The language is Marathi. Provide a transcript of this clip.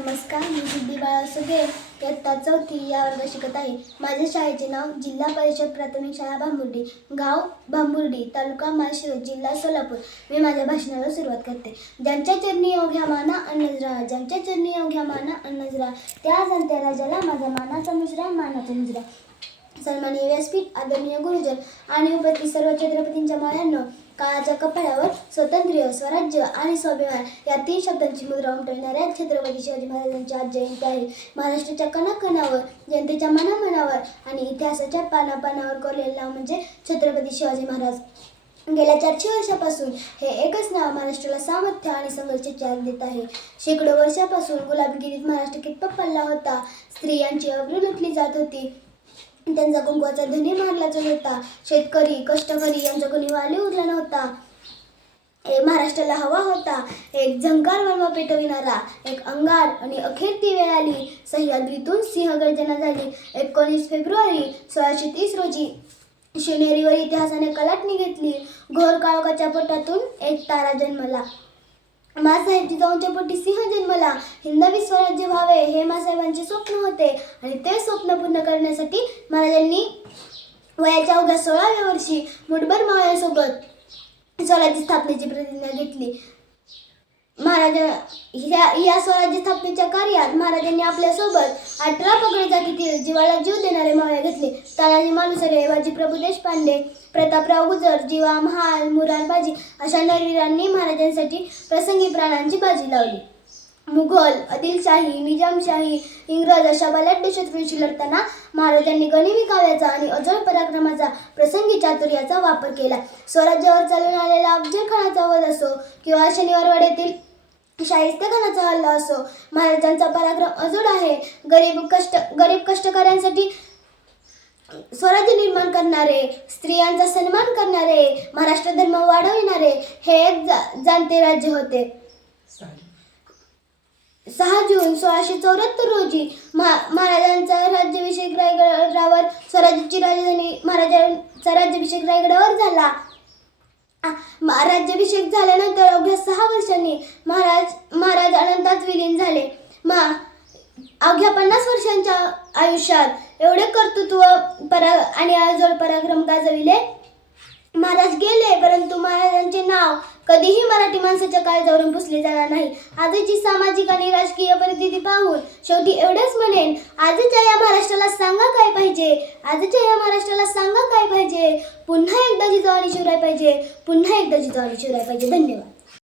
नमस्कार, मी सिद्धी बाळा सगळे इयत्ता चौथी या वर्गात शिकत आहे. माझ्या शाळेचे नाव जिल्हा परिषद प्राथमिक शाळा भांबुर्डी, गाव भांबुर्डी, तालुका माळशिरस, जिल्हा सोलापूर. मी माझ्या भाषणाला सुरुवात करते. ज्यांच्या चरणी येऊ घ्या माना अन्नजरा, ज्यांच्या चरणी येऊ घ्या माना अन्नजरा, त्या जाणत्या राजाला माझा मानाचा मुजरा, मानाचा मुजरा. सन्माननीय व्यासपीठ, आदरणीय गुरुजन आणि उपस्थित सर्व छत्रपतींच्या माळ्यांनो, काळाच्या कपाळावर स्वातंत्र्य, स्वराज्य आणि स्वाभिमान या 3 शब्दांची मुद्रा उमटविणाऱ्या छत्रपती शिवाजी महाराजांची आज जयंती आहे. महाराष्ट्राच्या कणाकणावर, जनतेच्या मनामनावर आणि इतिहासाच्या पानापानावर कोरलेले नाव म्हणजे छत्रपती शिवाजी महाराज. गेल्या 400 वर्षापासून हे एकच नाव महाराष्ट्राला सामर्थ्य आणि संघर्षाची आग देत आहे. शेकडो वर्षापासून गुलामगिरीत महाराष्ट्र कितपत पडला होता. स्त्रियांची अब्रू लुटली जात होती, त्यांचा कुंकवाचा धनी मारला जात होता. शेतकरी, कष्टकरी यांचा कोणी वाली उरला नव्हता. महाराष्ट्राला हवा होता एक झंकार वळवा पेटविणारा, एक अंगार, आणि अखेर ती वेळ आली. सह्याद्रीतून सिंहगर्जना झाली. 19 फेब्रुवारी 1630 रोजी शिवनेरीवर इतिहासाने कलाटणी घेतली. घोर काळोखाच्या पोटातून एक तारा जन्मला. माँसाहेब जिजाऊंच्या पोटी सिंह जन्मला. हिंदवी स्वराज्य व्हावे हे माँसाहेबांचे स्वप्न होते आणि ते स्वप्न पूर्ण करण्यासाठी महाराजांनी वयाच्या अवघ्या 16व्या वर्षी मुठभर मावळ्यांसोबत स्वराज्य स्थापनेची प्रतिज्ञा घेतली. या स्वराज्य स्थापनेच्या कार्यात महाराजांनी आपल्यासोबत 18 पगड जातीतील जीवाला जीव देणारे मावळे घेतले. तानाजी मालुसरे, बाजीप्रभू देशपांडे, प्रतापराव गुजर, जीवा महाल, मुरारबाजी अशा नरवीरांनी महाराजांसाठी प्रसंगी प्राणांची बाजी लावली. मुघल, आदिलशाही, निजामशाही, इंग्रज अशा बलाढ्य शत्रूंशी लढताना महाराजांनी गनिमी काव्याचा आणि अजळ पराक्रमाचा, प्रसंगी चातुर्याचा वापर केला. स्वराज्यावर चालून आलेला अफजल खानाचा वध असो किंवा शनिवारवाड्यातील शाहिस्तेखानाचा हल्ला असो, महाराजांचा पराक्रम अजोड आहे. गरीब कष्टकऱ्यांसाठी स्वराज्य निर्माण करणारे, स्त्रियांचा सन्मान करणारे, महाराष्ट्र धर्म वाढविणारे हे एक जाणते राज्य होते. 6 जून 1674 रोजी महाराजांचा राज्याभिषेक रायगडावर स्वराज्याची राजधानी महाराजांचा राज्याभिषेक रायगडावर झाला. राज्याभिषेक झाल्यानंतर अवघ्या 6 वर्षांनी महाराज अनंतात विलीन झाले. अवघ्या 50 वर्षांच्या आयुष्यात एवढे कर्तृत्व आणि अजोड पराक्रम गाजविले. महाराज गेले, परंतु महाराजांचे नाव कधीही मराठी माणसाच्या काळजावरून पुसले जाणार नाही. आजची सामाजिक आणि राजकीय परिस्थिती पाहून शेवटी एवढेच म्हणेन, आजच्या या महाराष्ट्राला सांगा काय पाहिजे, आजच्या या महाराष्ट्राला सांगा काय पाहिजे. पुन्हा एकदा जिजाऊ आणि शिवराय पाहिजे, पुन्हा एकदा जिजाऊ आणि शिवराय पाहिजे. धन्यवाद.